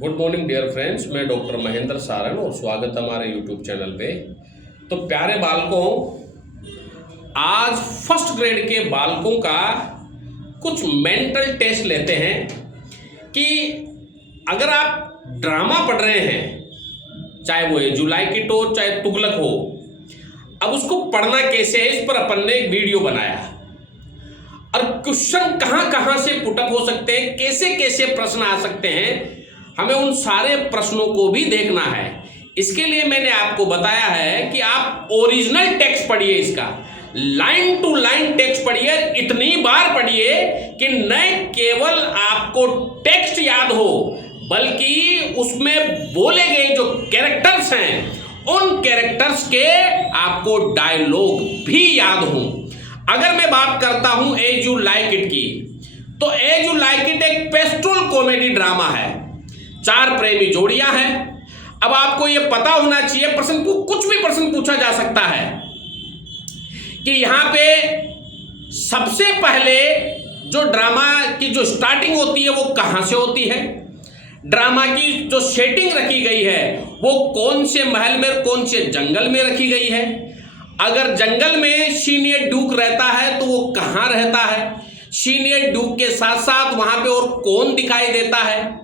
Good morning dear friends, मैं doctor Mahendra Saran और स्वागत है हमारे यूट्यूब चैनल पे। तो प्यारे बालकों, आज फर्स्ट ग्रेड के बालकों का कुछ मेंटल टेस्ट लेते हैं कि अगर आप ड्रामा पढ़ रहे हैं, चाहे वो एज यू लाइक इट हो चाहे तुगलक हो, अब उसको पढ़ना कैसे है, इस पर अपन ने एक वीडियो बनाया और क्वेश्चन कहाँ कहाँ से पुटअप हो सकते हैं, कैसे कैसे प्रश्न आ सकते हैं, हमें उन सारे प्रश्नों को भी देखना है। इसके लिए मैंने आपको बताया है कि आप ओरिजिनल टेक्स्ट पढ़िए, इसका लाइन टू लाइन टेक्स्ट पढ़िए, इतनी बार पढ़िए कि न केवल आपको टेक्स्ट याद हो बल्कि उसमें बोले गए जो कैरेक्टर्स हैं उन कैरेक्टर्स के आपको डायलॉग भी याद हो। अगर मैं बात करता हूं एज यू लाइक इट की, तो एज यू लाइक इट एक पेस्टोल कॉमेडी ड्रामा है। 4 प्रेमी जोड़ियां हैं। अब आपको यह पता होना चाहिए, प्रश्न को कुछ भी प्रश्न पूछा जा सकता है कि यहां पे सबसे पहले जो ड्रामा की जो स्टार्टिंग होती है वो कहां से होती है, ड्रामा की जो सेटिंग रखी गई है वो कौन से महल में कौन से जंगल में रखी गई है, अगर जंगल में सीनियर ड्यूक रहता है तो वो कहां रहता है, सीनियर ड्यूक के साथ साथ वहां पे और कौन दिखाई देता है,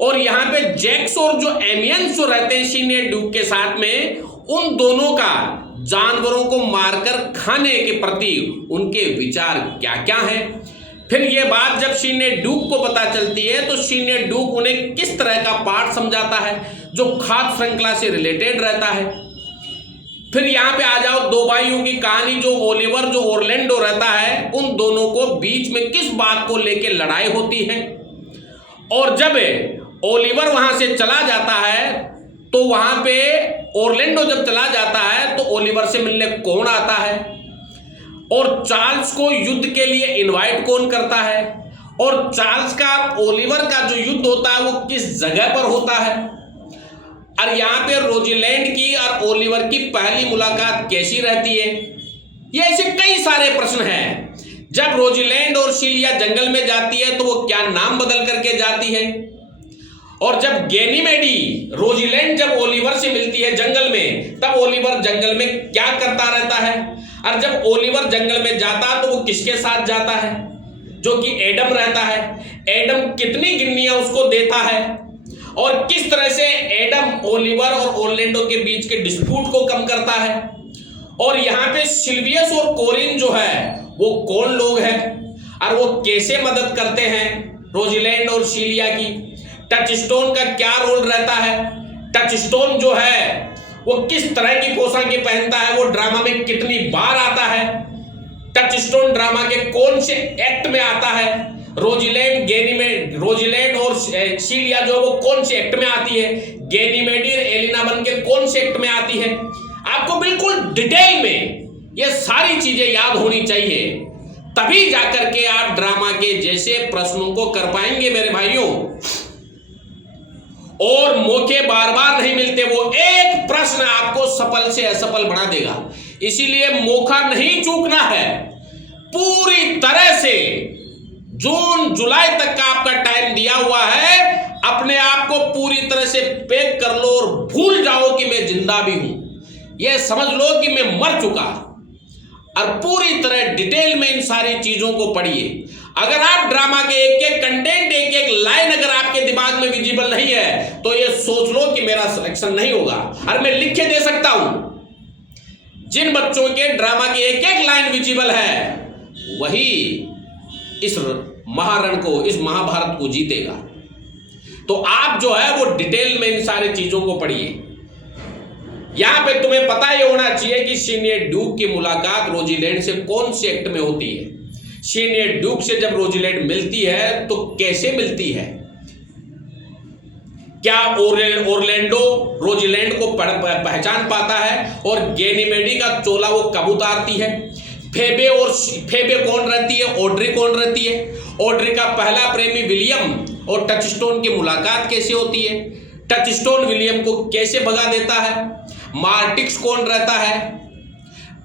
और यहाँ पे जैक्स और जो एमियंस जो रहते हैं सीनियर ड्यूक के साथ में, उन दोनों का जानवरों को मारकर खाने के प्रति उनके विचार क्या क्या हैं। फिर ये बात जब सीनियर ड्यूक को पता चलती है तो सीनियर ड्यूक उन्हें किस तरह का पाठ समझाता है जो खाद्य श्रृंखला से रिलेटेड रहता है। फिर यहाँ पे आ जाओ दो भाइयों की कहानी, जो ओलिवर जो ओरलैंडो रहता है, उन दोनों को बीच में किस बात को लेके लड़ाई होती है, और जब ओलिवर वहां से चला जाता है तो वहां पे ओरलैंडो जब चला जाता है तो ओलिवर से मिलने कौन आता है, और चार्ल्स को युद्ध के लिए इनवाइट कौन करता है, और चार्ल्स का ओलिवर का जो युद्ध होता है वो किस जगह पर होता है, और यहाँ पे रोजीलैंड की और ओलिवर की पहली मुलाकात कैसी रहती है। ये ऐसे कई सारे प्रश्न हैं। जब रोजीलैंड और सीलिया जंगल में जाती है तो वो क्या नाम बदल करके जाती है, और जब गैनीमेडी रोजीलैंड जब ओलिवर से मिलती है जंगल में, तब ओलिवर जंगल में क्या करता रहता है, और जब ओलिवर जंगल में जाता तो वो किसके साथ जाता है, जो कि एडम रहता है। एडम कितनी गिन्नियां उसको देता है, और किस तरह से एडम ओलिवर और ओरलैंडो के बीच के डिस्प्यूट को कम करता है, और यहाँ पे सिल्वियस और कोरिन जो है वो कौन लोग हैं और वो कैसे मदद करते हैं रोजीलैंड और सीलिया की। टचस्टोन का क्या रोल रहता है, टचस्टोन जो है वो किस तरह की पोशाकें पहनता है, वो ड्रामा में कितनी बार आता है, टचस्टोन ड्रामा के कौन से एक्ट में आता है, रोजीलैंड और सीलिया जो है वो कौन से एक्ट में आती है, गैनीमेडी और एलिना बन के कौन से एक्ट में आती है। आपको बिल्कुल डिटेल में ये सारी चीजें याद होनी चाहिए, तभी जाकर के आप ड्रामा के जैसे प्रश्नों को कर पाएंगे मेरे भाइयों। और मौके बार बार नहीं मिलते, वो एक प्रश्न आपको सफल से असफल बना देगा, इसीलिए मौका नहीं चूकना है। पूरी तरह से जून जुलाई तक का आपका टाइम दिया हुआ है, अपने आप को पूरी तरह से पैक कर लो और भूल जाओ कि मैं जिंदा भी हूं, यह समझ लो कि मैं मर चुका, और पूरी तरह डिटेल में इन सारी चीजों को पढ़िए। अगर आप ड्रामा के एक एक कंटेंट एक एक लाइन अगर आपके दिमाग में विजिबल नहीं है तो ये सोच लो कि मेरा सिलेक्शन नहीं होगा। और मैं लिख के दे सकता हूं, जिन बच्चों के ड्रामा की एक एक लाइन विजिबल है वही इस महारण को, इस महाभारत को जीतेगा। तो आप जो है वो डिटेल में इन सारी चीजों को पढ़िए। यहां पे तुम्हें पता ही होना चाहिए कि सीनियर ड्यूक की मुलाकात रोजीलैंड से कौन से एक्ट में होती है, सीनियर ड्यूक से जब रोजीलैंड मिलती है तो कैसे मिलती है, क्या ओरलैंडो रोजीलैंड को पहचान पाता है, और गैनीमेडी का चोला वो कब उतारती है, फेबे कौन रहती है, ऑड्री कौन रहती है, ऑड्री का पहला प्रेमी विलियम और टचस्टोन की मुलाकात कैसे होती है, टचस्टोन विलियम को कैसे भगा देता है, मार्टिक्स कौन रहता है,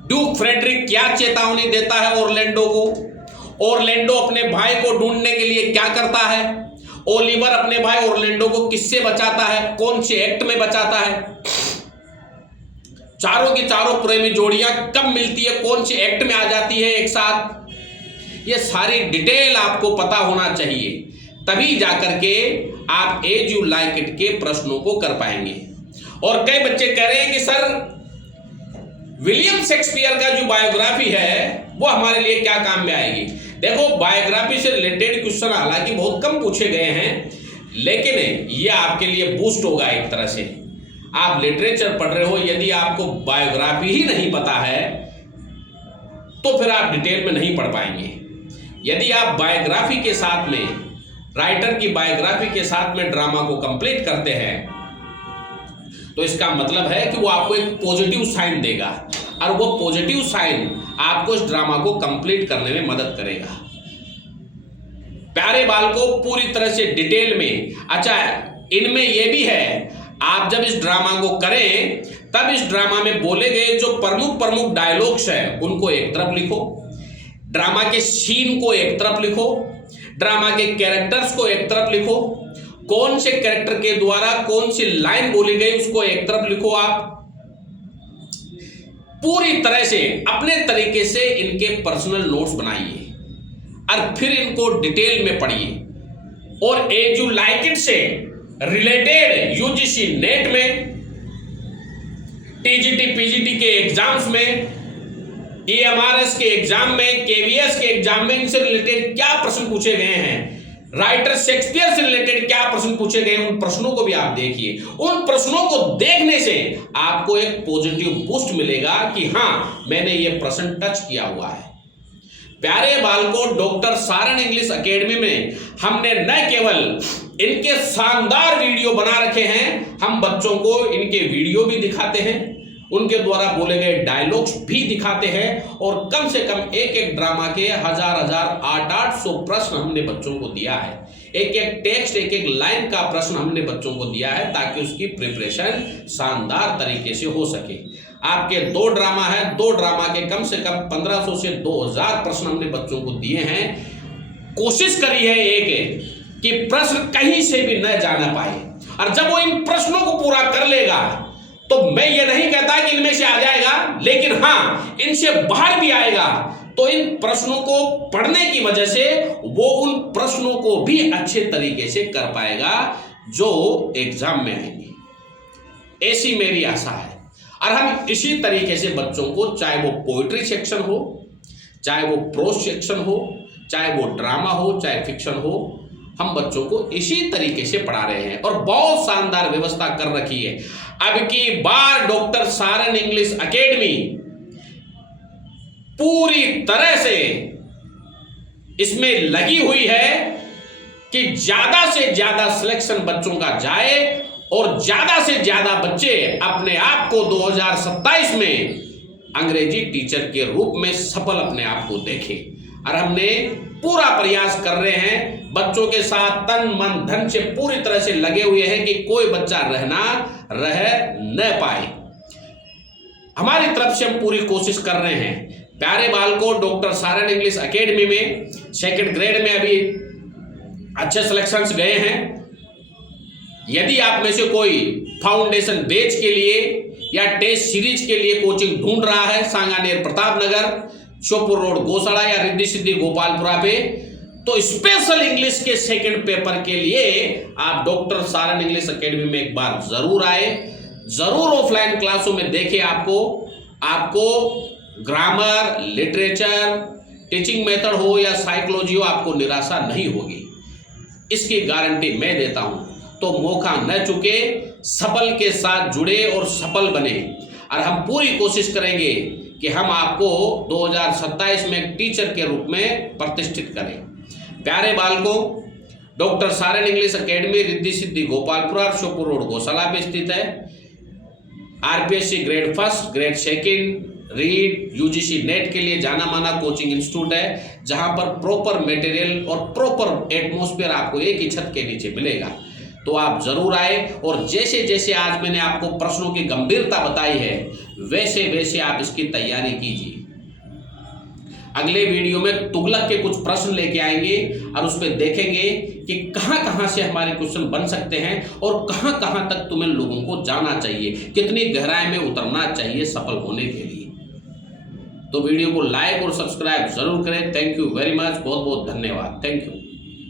ड्यूक फ्रेडरिक क्या चेतावनी देता है ओरलैंडो को, ओरलैंडो अपने भाई को ढूंढने के लिए क्या करता है, ओलिवर अपने भाई ऑरलैंडो को किससे बचाता है, कौन से एक्ट में बचाता है, चारों की चारों प्रेमी जोड़ियां कब मिलती है, कौन से एक्ट में आ जाती है एक साथ, ये सारी डिटेल आपको पता होना चाहिए, तभी जाकर के आप एज यू लाइक इट के प्रश्नों को कर पाएंगे। और कई बच्चे कह रहे हैं कि सर विलियम शेक्सपियर का जो बायोग्राफी है वो हमारे लिए क्या काम में आएगी। देखो, बायोग्राफी से रिलेटेड क्वेश्चन हालांकि बहुत कम पूछे गए हैं, लेकिन ये आपके लिए बूस्ट होगा एक तरह से। आप लिटरेचर पढ़ रहे हो, यदि आपको बायोग्राफी ही नहीं पता है तो फिर आप डिटेल में नहीं पढ़ पाएंगे। यदि आप बायोग्राफी के साथ में, राइटर की बायोग्राफी के साथ में ड्रामा को कंप्लीट करते हैं तो इसका मतलब है कि वो आपको एक पॉजिटिव साइन देगा, और वो पॉजिटिव साइन आपको इस ड्रामा को कंप्लीट करने में मदद करेगा। प्यारे बालकों, पूरी तरह से डिटेल में, अच्छा इनमें यह भी है, आप जब इस ड्रामा को करें तब इस ड्रामा में बोले गए जो प्रमुख डायलॉग्स हैं उनको एक तरफ लिखो, ड्रामा के सीन को एक तरफ लिखो, ड्रामा के कैरेक्टर्स को एक तरफ लिखो, कौन से कैरेक्टर के द्वारा कौन सी लाइन बोली गई उसको एक तरफ लिखो। आप पूरी तरह से अपने तरीके से इनके पर्सनल नोट्स बनाइए और फिर इनको डिटेल में पढ़िए। और एज यू लाइक इट से रिलेटेड यूजीसी नेट में, टीजीटी पीजीटी के एग्जाम्स में, ईएमआरएस के एग्जाम में, केवीएस के एग्जाम में इनसे रिलेटेड क्या प्रश्न पूछे गए हैं, राइटर शेक्सपियर से रिलेटेड क्या प्रश्न पूछे गए, उन प्रश्नों को भी आप देखिए। उन प्रश्नों को देखने से आपको एक पॉजिटिव बूस्ट मिलेगा कि हाँ, मैंने ये प्रश्न टच किया हुआ है। प्यारे बालकों, डॉक्टर सारन इंग्लिश एकेडमी में हमने न केवल इनके शानदार वीडियो बना रखे हैं, हम बच्चों को इनके वीडियो भी दिखाते हैं, उनके द्वारा बोले गए डायलॉग्स भी दिखाते हैं, और कम से कम एक एक ड्रामा के 800 प्रश्न हमने बच्चों को दिया है। एक एक टेक्स्ट, एक एक लाइन का प्रश्न हमने बच्चों को दिया है ताकि उसकी प्रिपरेशन शानदार तरीके से हो सके। आपके 2 ड्रामा है, 2 ड्रामा के कम से कम 1500 से 2000 प्रश्न हमने बच्चों को दिए हैं। कोशिश करी है एक कि प्रश्न कहीं से भी न जाना पाए, और जब वो इन प्रश्नों को पूरा कर लेगा तो मैं ये नहीं कहता कि इनमें से आ जाएगा, लेकिन हाँ, इनसे बाहर भी आएगा। तो इन प्रश्नों को पढ़ने की वजह से वो उन प्रश्नों को भी अच्छे तरीके से कर पाएगा जो एग्जाम में आएंगे, ऐसी मेरी आशा है। और हम इसी तरीके से बच्चों को, चाहे वो पोइट्री सेक्शन हो, चाहे वो प्रोज सेक्शन हो, चाहे वो ड्रामा हो, चाहे फिक्शन हो, हम बच्चों को इसी तरीके से पढ़ा रहे हैं और बहुत शानदार व्यवस्था कर रखी है। अब की बार डॉक्टर सारन इंग्लिश एकेडमी पूरी तरह से इसमें लगी हुई है कि ज्यादा से ज्यादा सिलेक्शन बच्चों का जाए और ज्यादा से ज्यादा बच्चे अपने आप को 2027 में अंग्रेजी टीचर के रूप में सफल अपने आप को देखें। और हमने पूरा प्रयास कर रहे हैं, बच्चों के साथ तन मन धन से पूरी तरह से लगे हुए हैं कि कोई बच्चा रह न पाए। हमारी तरफ से हम पूरी कोशिश कर रहे हैं। प्यारे बालकों, डॉक्टर सारन इंग्लिश एकेडमी में 2nd ग्रेड में अभी अच्छे सिलेक्शंस गए हैं। यदि आप में से कोई फाउंडेशन बैच के लिए या टेस्ट सीरीज के लिए कोचिंग ढूंढ रहा है सांगानेर प्रताप नगर, श्योपुर रोड गौशाला या रिद्धि सिद्धि गोपालपुरा पे, तो स्पेशल इंग्लिश के 2nd पेपर के लिए आप डॉक्टर सारन इंग्लिश एकेडमी में एक बार जरूर आए, जरूर ऑफलाइन क्लासों में देखें। आपको ग्रामर, लिटरेचर, टीचिंग मेथड हो या साइकोलॉजी हो, आपको निराशा नहीं होगी, इसकी गारंटी मैं देता हूं। तो मौका न चुके, सफल के साथ जुड़े और सफल बने। और हम पूरी कोशिश करेंगे कि हम आपको 2027 में एक टीचर के रूप में प्रतिष्ठित करें। प्यारे बालकों, doctor Saran English academy Riddhi Siddhi Gopalpura, Sheopur road गौशाला पे स्थित है। RPSC grade 1, grade 2, REET, UGC NET के लिए जाना माना कोचिंग इंस्टीट्यूट है, जहां पर प्रॉपर मटेरियल और प्रॉपर एटमॉस्फेयर आपको एक ही छत के नीचे मिलेगा। तो आप जरूर आए, और जैसे जैसे आज मैंने आपको प्रश्नों की गंभीरता बताई है, वैसे वैसे आप इसकी तैयारी कीजिए। अगले वीडियो में तुगलक के कुछ प्रश्न लेके आएंगे और उसमें देखेंगे कि कहां कहां से हमारे क्वेश्चन बन सकते हैं और कहां कहां तक तुम्हें लोगों को जाना चाहिए, कितनी गहराई में उतरना चाहिए सफल होने के लिए। तो वीडियो को लाइक और सब्सक्राइब जरूर करें। थैंक यू वेरी मच, बहुत बहुत धन्यवाद। Thank you.